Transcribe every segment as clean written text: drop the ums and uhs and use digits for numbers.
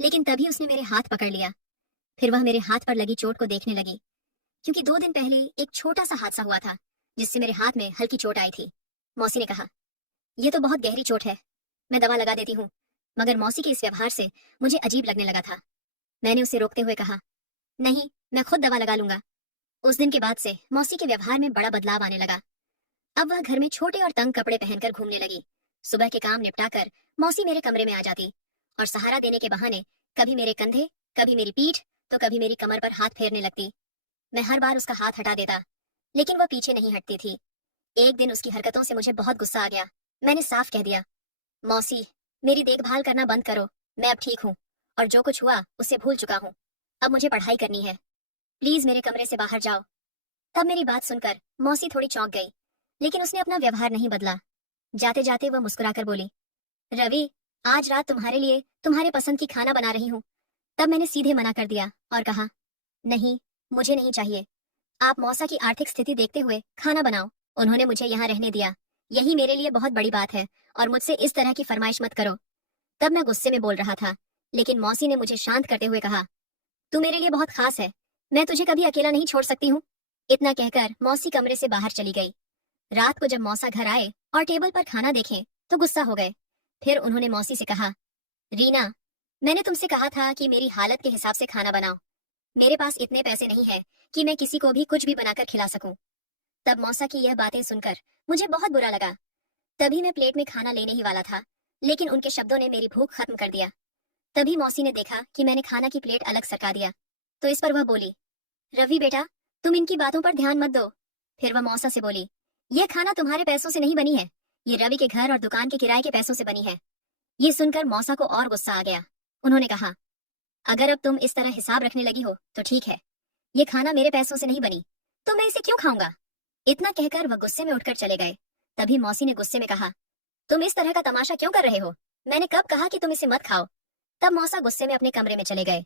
लेकिन तभी उसने मेरे हाथ पकड़ लिया। फिर वह मेरे हाथ पर लगी चोट को देखने लगी, क्योंकि 2 दिन पहले एक छोटा सा हादसा हुआ था जिससे मेरे हाथ में हल्की चोट आई थी। मौसी ने कहा, यह तो बहुत गहरी चोट है, मैं दवा लगा देती हूँ। मगर मौसी के इस व्यवहार से मुझे अजीब लगने लगा था। मैंने उसे रोकते हुए कहा, नहीं, मैं खुद दवा लगा लूंगा। उस दिन के बाद से मौसी के व्यवहार में बड़ा बदलाव आने लगा। अब वह घर में छोटे और तंग कपड़े पहनकर घूमने लगी। सुबह के काम निपटाकर मौसी मेरे कमरे में आ जाती और सहारा देने के बहाने कभी मेरे कंधे, कभी मेरी पीठ, तो कभी मेरी कमर पर हाथ फेरने लगती। मैं हर बार उसका हाथ हटा देता, लेकिन वह पीछे नहीं हटती थी। एक दिन उसकी हरकतों से मुझे बहुत गुस्सा आ गया। मैंने साफ कह दिया, मौसी, मेरी देखभाल करना बंद करो। मैं अब ठीक हूँ और जो कुछ हुआ उसे भूल चुका हूँ। अब मुझे पढ़ाई करनी है। प्लीज मेरे कमरे से बाहर जाओ। तब मेरी बात सुनकर मौसी थोड़ी चौंक गई, लेकिन उसने अपना व्यवहार नहीं बदला। जाते जाते वह मुस्कुराकर बोली, रवि, आज रात तुम्हारे लिए तुम्हारे पसंद की खाना बना रही हूँ। तब मैंने सीधे मना कर दिया और कहा, नहीं, मुझे नहीं चाहिए। आप मौसा की आर्थिक स्थिति देखते हुए खाना बनाओ। उन्होंने मुझे यहाँ रहने दिया, यही मेरे लिए बहुत बड़ी बात है, और मुझसे इस तरह की फरमाइश मत करो। तब मैं गुस्से में बोल रहा था, लेकिन मौसी ने मुझे शांत करते हुए कहा, तू मेरे लिए बहुत खास है, मैं तुझे कभी अकेला नहीं छोड़ सकती हूँ। इतना कहकर मौसी कमरे से बाहर चली गई। रात को जब मौसा घर आए और टेबल पर खाना देखें तो गुस्सा हो गए। फिर उन्होंने मौसी से कहा, रीना, मैंने तुमसे कहा था कि मेरी हालत के हिसाब से खाना बनाओ। मेरे पास इतने पैसे नहीं है कि मैं किसी को भी कुछ भी बनाकर खिला सकूं। तब मौसा की यह बातें सुनकर मुझे बहुत बुरा लगा। तभी मैं प्लेट में खाना लेने ही वाला था, लेकिन उनके शब्दों ने मेरी भूख खत्म कर दिया। तभी मौसी ने देखा कि मैंने खाना की प्लेट अलग सरका दिया, तो इस पर वह बोली, रवि बेटा, तुम इनकी बातों पर ध्यान मत दो। फिर वह मौसा से बोली, यह खाना तुम्हारे पैसों से नहीं बनी है, ये रवि के घर और दुकान के किराए के पैसों से बनी है। ये सुनकर मौसा को और गुस्सा आ गया। उन्होंने कहा, अगर अब तुम इस तरह हिसाब रखने लगी हो तो ठीक है, ये खाना मेरे पैसों से नहीं बनी, तो मैं इसे क्यों खाऊंगा। इतना कहकर वह गुस्से में उठकर चले गए। तभी मौसी ने गुस्से में कहा, तुम इस तरह का तमाशा क्यों कर रहे हो, मैंने कब कहा कि तुम इसे मत खाओ। तब मौसा गुस्से में अपने कमरे में चले गए।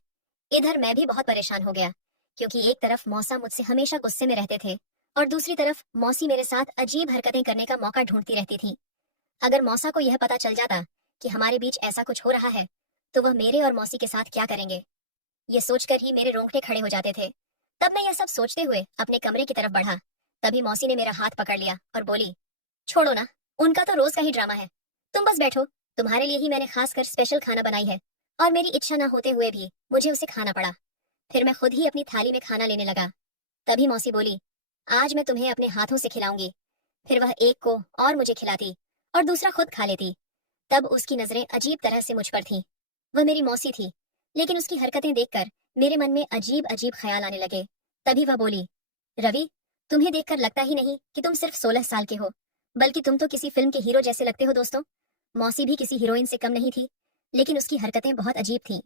इधर मैं भी बहुत परेशान हो गया, क्योंकि एक तरफ मौसा मुझसे हमेशा गुस्से में रहते थे और दूसरी तरफ मौसी मेरे साथ अजीब हरकतें करने का मौका ढूंढती रहती थी। अगर मौसा को यह पता चल जाता कि हमारे बीच ऐसा कुछ हो रहा है, तो वह मेरे और मौसी के साथ क्या करेंगे, ये सोचकर ही मेरे रोंगटे खड़े हो जाते थे। तब मैं यह सब सोचते हुए अपने कमरे की तरफ बढ़ा। तभी मौसी ने मेरा हाथ पकड़ लिया और बोली, छोड़ो ना, उनका तो रोज का ही ड्रामा है, तुम बस बैठो, तुम्हारे लिए ही मैंने खास कर स्पेशल खाना बनाई है, और मेरी इच्छा ना होते हुए भी मुझे उसे खाना पड़ा। फिर मैं खुद ही अपनी थाली में खाना लेने लगा। तभी मौसी बोली, आज मैं तुम्हें अपने हाथों से खिलाऊंगी। फिर वह एक को और मुझे खिलाती और दूसरा खुद खा लेती। तब उसकी नजरें अजीब तरह से मुझ पर थीं। वह मेरी मौसी थी, लेकिन उसकी हरकतें देखकर मेरे मन में अजीब अजीब ख्याल आने लगे। तभी वह बोली, रवि, तुम्हें देखकर लगता ही नहीं कि तुम सिर्फ 16 साल के हो, बल्कि तुम तो किसी फिल्म के हीरो जैसे लगते हो। दोस्तों, मौसी भी किसी हीरोइन से कम नहीं थी, लेकिन उसकी हरकतें बहुत अजीब थीं।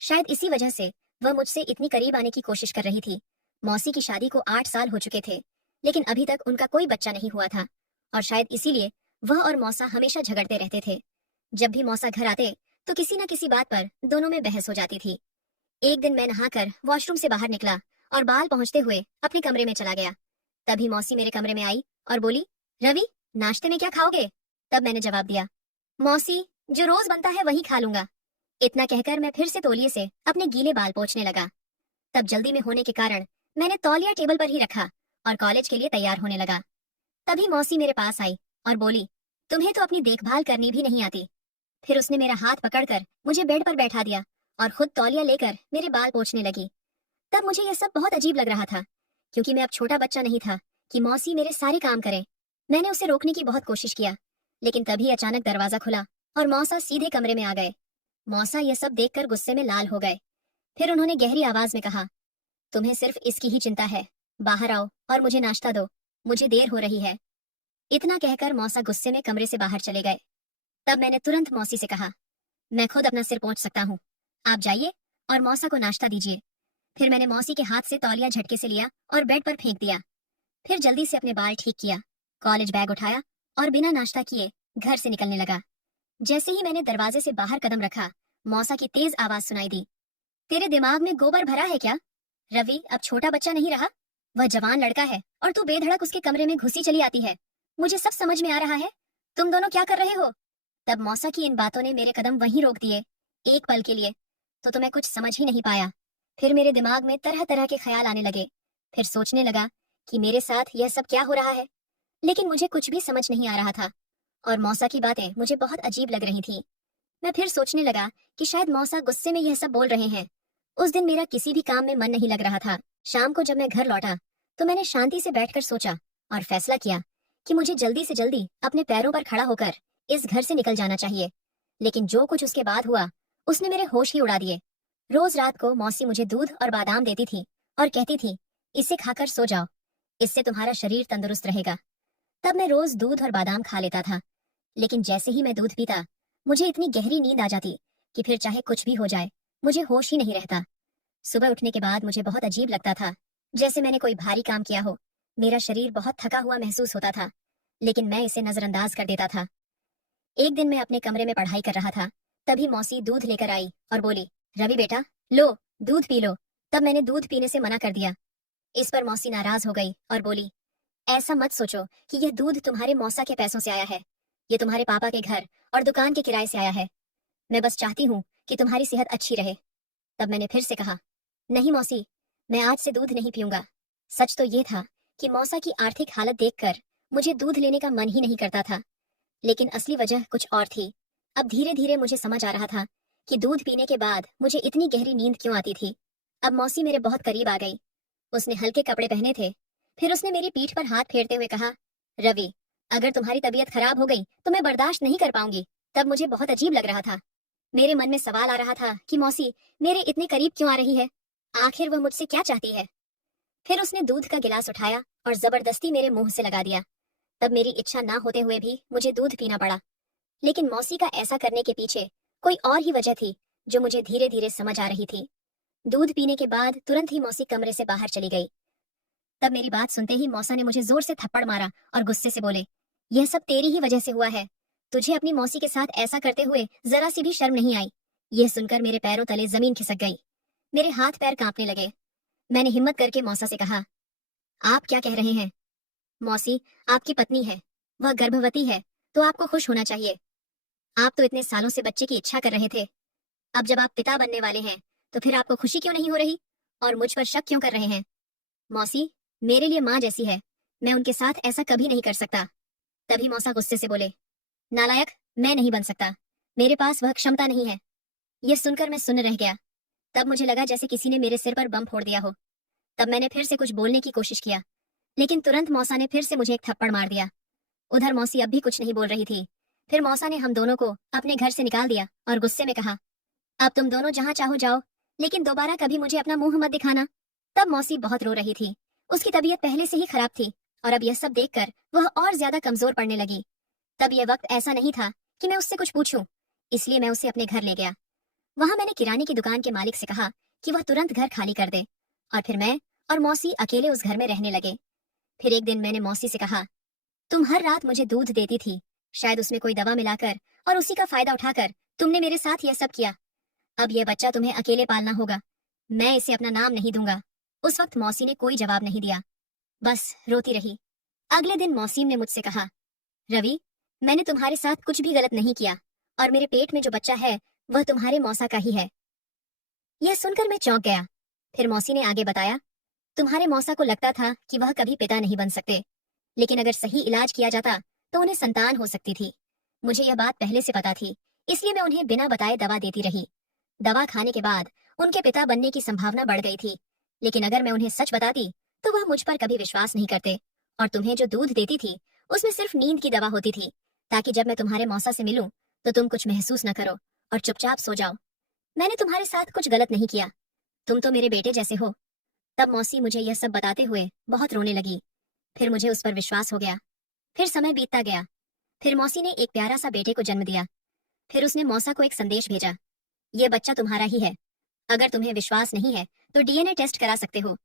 शायद इसी वजह से वह मुझसे इतनी करीब आने की कोशिश कर रही थी। मौसी की शादी को 8 साल हो चुके थे, लेकिन अभी तक उनका कोई बच्चा नहीं हुआ था, और शायद इसीलिए वह और मौसा हमेशा झगड़ते रहते थे। जब भी मौसा घर आते तो किसी न किसी बात पर दोनों में बहस हो जाती थी। एक दिन मैं नहाकर वॉशरूम से बाहर निकला और बाल पहुंचते हुए अपने कमरे में चला गया। तभी मौसी मेरे कमरे में आई और बोली, रवि, नाश्ते में क्या खाओगे। तब मैंने जवाब दिया, मौसी, जो रोज बनता है वही खा लूंगा। इतना कहकर मैं फिर से तौलिए से अपने गीले बाल पोंछने लगा। तब जल्दी में होने के कारण मैंने तौलिया टेबल पर ही रखा और कॉलेज के लिए तैयार होने लगा। तभी मौसी मेरे पास आई और बोली, तुम्हें तो अपनी देखभाल करनी भी नहीं आती। फिर उसने मेरा हाथ पकड़कर मुझे बेड पर बैठा दिया और खुद तौलिया लेकर मेरे बाल पोंछने लगी। तब मुझे यह सब बहुत अजीब लग रहा था, क्योंकि मैं अब छोटा बच्चा नहीं था कि मौसी मेरे सारे काम करे। मैंने उसे रोकने की बहुत कोशिश किया, लेकिन तभी अचानक दरवाजा खुला और मौसा सीधे कमरे में आ गए। मौसा यह सब देखकर गुस्से में लाल हो गए। फिर उन्होंने गहरी आवाज में कहा, तुम्हें सिर्फ इसकी ही चिंता है, बाहर आओ और मुझे नाश्ता दो, मुझे देर हो रही है। इतना कहकर मौसा गुस्से में कमरे से बाहर चले गए। तब मैंने तुरंत मौसी से कहा, मैं खुद अपना सिर पोंछ सकता हूँ, आप जाइए और मौसा को नाश्ता दीजिए। फिर मैंने मौसी के हाथ से तौलिया झटके से लिया और बेड पर फेंक दिया। फिर जल्दी से अपने बाल ठीक किया, कॉलेज बैग उठाया और बिना नाश्ता किए घर से निकलने लगा। जैसे ही मैंने दरवाजे से बाहर कदम रखा, मौसा की तेज आवाज सुनाई दी, तेरे दिमाग में गोबर भरा है क्या। रवि अब छोटा बच्चा नहीं रहा, वह जवान लड़का है और तू बेधड़क उसके कमरे में घुसी चली आती है। मुझे सब समझ में आ रहा है, तुम दोनों क्या कर रहे हो। तब मौसा की इन बातों ने मेरे कदम वहीं रोक दिए, एक पल के लिए। तो मैं कुछ समझ ही नहीं पाया। फिर मेरे दिमाग में तरह तरह के ख्याल आने लगे। फिर सोचने लगा कि मेरे साथ यह सब क्या हो रहा है, लेकिन मुझे कुछ भी समझ नहीं आ रहा था और मौसा की बातें मुझे बहुत अजीब लग रही थी। मैं फिर सोचने लगा कि शायद मौसा गुस्से में यह सब बोल रहे हैं। उस दिन मेरा किसी भी काम में मन नहीं लग रहा था। शाम को जब मैं घर लौटा तो मैंने शांति से बैठकर सोचा और फैसला किया कि मुझे जल्दी से जल्दी अपने पैरों पर खड़ा होकर इस घर से निकल जाना चाहिए। लेकिन जो कुछ उसके बाद हुआ उसने मेरे होश ही उड़ा दिए। रोज रात को मौसी मुझे दूध और बादाम देती थी और कहती थी, इसे खाकर सो जाओ, इससे तुम्हारा शरीर तंदुरुस्त रहेगा। तब मैं रोज दूध और बादाम खा लेता था, लेकिन जैसे ही मैं दूध पीता मुझे इतनी गहरी नींद आ जाती कि फिर चाहे कुछ भी हो जाए मुझे होश ही नहीं रहता। सुबह उठने के बाद मुझे बहुत अजीब लगता था, जैसे मैंने कोई भारी काम किया हो। मेरा शरीर बहुत थका हुआ महसूस होता था, लेकिन मैं इसे नजरअंदाज कर देता था। एक दिन मैं अपने कमरे में पढ़ाई कर रहा था, तभी मौसी दूध लेकर आई और बोली, रवि बेटा, लो दूध पी लो। तब मैंने दूध पीने से मना कर दिया। इस पर मौसी नाराज हो गई और बोली, ऐसा मत सोचो कि यह दूध तुम्हारे मौसा के पैसों से आया है, ये तुम्हारे पापा के घर और दुकान के किराए से आया है। मैं बस चाहती हूँ कि तुम्हारी सेहत अच्छी रहे। तब मैंने फिर से कहा, नहीं मौसी, मैं आज से दूध नहीं पीऊंगा। सच तो ये था कि मौसा की आर्थिक हालत देखकर मुझे दूध लेने का मन ही नहीं करता था, लेकिन असली वजह कुछ और थी। अब धीरे धीरे मुझे समझ आ रहा था कि दूध पीने के बाद मुझे इतनी गहरी नींद क्यों आती थी। अब मौसी मेरे बहुत करीब आ गई। उसने हल्के कपड़े पहने थे। फिर उसने मेरी पीठ पर हाथ फेरते हुए कहा, रवि, अगर तुम्हारी तबीयत खराब हो गई तो मैं बर्दाश्त नहीं कर पाऊंगी। तब मुझे बहुत अजीब लग रहा था। मेरे मन में सवाल आ रहा था कि मौसी मेरे इतने करीब क्यों आ रही है, आखिर वह मुझसे क्या चाहती है। फिर उसने दूध का गिलास उठाया और जबरदस्ती मेरे मुंह से लगा दिया। तब मेरी इच्छा ना होते हुए भी मुझे दूध पीना पड़ा, लेकिन मौसी का ऐसा करने के पीछे कोई और ही वजह थी जो मुझे धीरे धीरे समझ आ रही थी। दूध पीने के बाद तुरंत ही मौसी कमरे से बाहर चली गई। तब मेरी बात सुनते ही मौसा ने मुझे जोर से थप्पड़ मारा और गुस्से से बोले, यह सब तेरी ही वजह से हुआ है। तुझे अपनी मौसी के साथ ऐसा करते हुए जरा सी भी शर्म नहीं आई। यह सुनकर मेरे पैरों तले जमीन खिसक गई। मेरे हाथ पैर कांपने लगे। मैंने हिम्मत करके मौसा से कहा, आप क्या कह रहे हैं? मौसी, आपकी पत्नी है, वह गर्भवती है, तो आपको खुश होना चाहिए। आप तो इतने सालों से बच्चे की इच्छा कर रहे थे। अब जब आप पिता बनने वाले हैं तो फिर आपको खुशी क्यों नहीं हो रही और मुझ पर शक क्यों कर रहे हैं? मौसी मेरे लिए माँ जैसी है, मैं उनके साथ ऐसा कभी नहीं कर सकता। तभी मौसा गुस्से से बोले, नालायक, मैं नहीं बन सकता, मेरे पास वह क्षमता नहीं है। यह सुनकर मैं सुन्न रह गया। तब मुझे लगा जैसे किसी ने मेरे सिर पर बम फोड़ दिया हो। तब मैंने फिर से कुछ बोलने की कोशिश किया, लेकिन तुरंत मौसा ने फिर से मुझे एक थप्पड़ मार दिया। उधर मौसी अब भी कुछ नहीं बोल रही थी। फिर मौसा ने हम दोनों को अपने घर से निकाल दिया और गुस्से में कहा, अब तुम दोनों जहाँ चाहो जाओ, लेकिन दोबारा कभी मुझे अपना मुंह मत दिखाना। तब मौसी बहुत रो रही थी। उसकी तबीयत पहले से ही खराब थी और अब यह सब देखकर वह और ज्यादा कमजोर पड़ने लगी। तब यह वक्त ऐसा नहीं था कि मैं उससे कुछ पूछूं, इसलिए मैं उसे अपने घर ले गया। वहां मैंने किराने की दुकान के मालिक से कहा कि वह तुरंत घर खाली कर दे और फिर मैं और मौसी अकेले उस घर में रहने लगे। फिर एक दिन मैंने मौसी से कहा, तुम हर रात मुझे दूध देती थी, शायद उसमें कोई दवा मिलाकर और उसी का फायदा उठाकर तुमने मेरे साथ यह सब किया। अब यह बच्चा तुम्हें अकेले पालना होगा, मैं इसे अपना नाम नहीं दूंगा। उस वक्त मौसी ने कोई जवाब नहीं दिया, बस रोती रही। अगले दिन मौसीम ने मुझसे कहा, रवि, मैंने तुम्हारे साथ कुछ भी गलत नहीं किया और मेरे पेट में जो बच्चा है वह तुम्हारे मौसा का ही है। यह सुनकर मैं चौंक गया। फिर मौसी ने आगे बताया, तुम्हारे मौसा को लगता था कि वह कभी पिता नहीं बन सकते, लेकिन अगर सही इलाज किया जाता तो उन्हें संतान हो सकती थी। मुझे यह बात पहले से पता थी, इसलिए मैं उन्हें बिना बताए दवा देती रही। दवा खाने के बाद उनके पिता बनने की संभावना बढ़ गई थी, लेकिन अगर मैं उन्हें सच बताती तो वह मुझ पर कभी विश्वास नहीं करते। और तुम्हें जो दूध देती थी उसमें सिर्फ नींद की दवा होती थी, ताकि जब मैं तुम्हारे मौसा से मिलूं तो तुम कुछ महसूस न करो और चुपचाप सो जाओ। मैंने तुम्हारे साथ कुछ गलत नहीं किया, तुम तो मेरे बेटे जैसे हो। तब मौसी मुझे यह सब बताते हुए बहुत रोने लगी। फिर मुझे उस पर विश्वास हो गया। फिर समय बीतता गया। फिर मौसी ने एक प्यारा सा बेटे को जन्म दिया। फिर उसने मौसा को एक संदेश भेजा, यह बच्चा तुम्हारा ही है। अगर तुम्हें विश्वास नहीं है तो डीएनए टेस्ट करा सकते हो।